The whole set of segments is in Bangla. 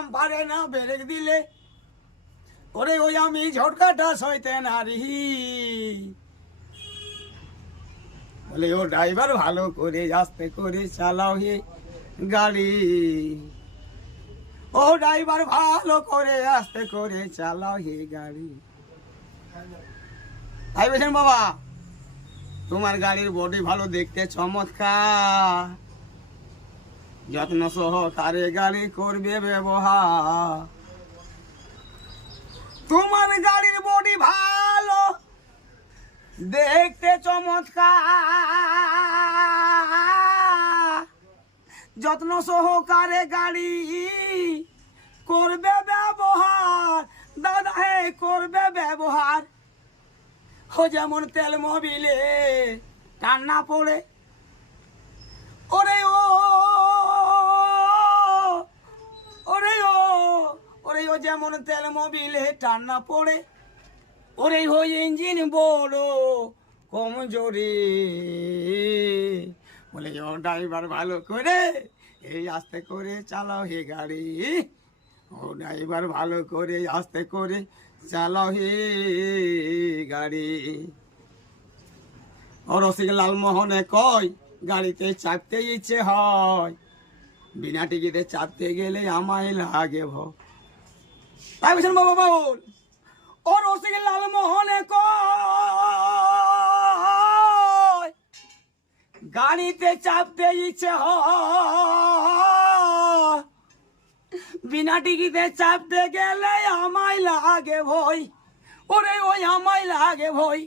বাম্পারে না ব্রেক দিলে ওরে ওই আমি ঝটকাটা সইতে নারি। বলে ও ড্রাইভার ভালো করে আস্তে করে চালাও হে গাড়ি, ও ড্রাইভার ভালো করে আস্তে করে চালাও হে গাড়ি। তাই বলছেন বাবা, তোমার গাড়ির বডি ভালো, দেখতে চমৎকার, যত্ন সহকারে গাড়ি করবে ব্যবহার। তোমার গাড়ির বডি ভালো, দেখতে চমৎকার, যত্ন সহকারে গাড়ি করবে ব্যবহার। দাদা হে করবে ব্যবহার। ও যেমন তেল মোবিলে টান্না পড়ে, ওরে ও ওরে ও ওরে ও যেমন তেল মোবিলে টান্না পড়ে, ওরে ও ইঞ্জিন বড় কমজোরি। বলে ও ড্রাইভার ভালো করে এই আস্তে করে চালাও হে গাড়ি, ও ড্রাইভার ভালো করে আস্তে করে চালাও হে গাড়ি। ও রসিক লালমোহনে কয় গাড়িতে চাপতে ইচ্ছে হয়, বিনা টিকিটে চাপতে গেলে আমায় লাগে ভয়। তাই বলছেন বাবা বাবুল, ও রসিক লালমোহনে কয় গাড়িতে চাপতে ইচ্ছে হয়, বিনা টিকিটে চাপতে গেলে আমায় লাগে ভয়। ওরে ওই আমায় লাগে ভয়।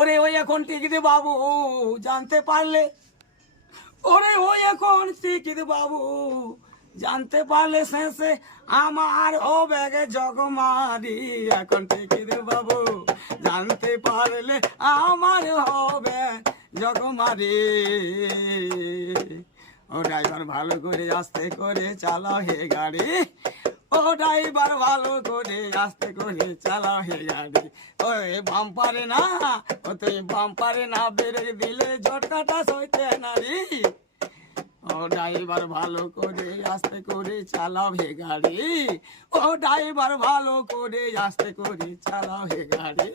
ওরে ওই এখন টিকিট বাবু জানতে পারলে, ওরে ওই এখন টিকিট বাবু জানতে পারলে শেষে আমার হবে গে জগমারি। এখন টিকিট বাবু জানতে পারলে আমার হবে জগমারি। ও ড্রাইভার ভালো করে আস্তে করে চালাও হে গাড়ি, ও ড্রাইভার ভালো করে আস্তে করে চালাও হে গাড়ি। ওই বাম্পারে না, ও তুই বাম্পারে না ব্রেক দিলে ঝটকাটা সইতে নারি। ও ড্রাইভার ভালো করে আস্তে করে চালাও হে গাড়ি, ও ড্রাইভার ভালো করে আস্তে করে চালাও হে গাড়ি,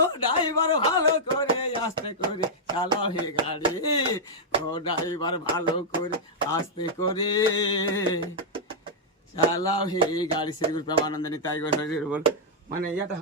ও ড্রাইভার ভালো করে আস্তে করে চালাও হে গাড়ি, ও ড্রাইভার ভালো করে আস্তে করে চালাও হে গাড়ি। শ্রী গুরু প্রেমানন্দ নিতাই গৌর হরি বল। মানে এটা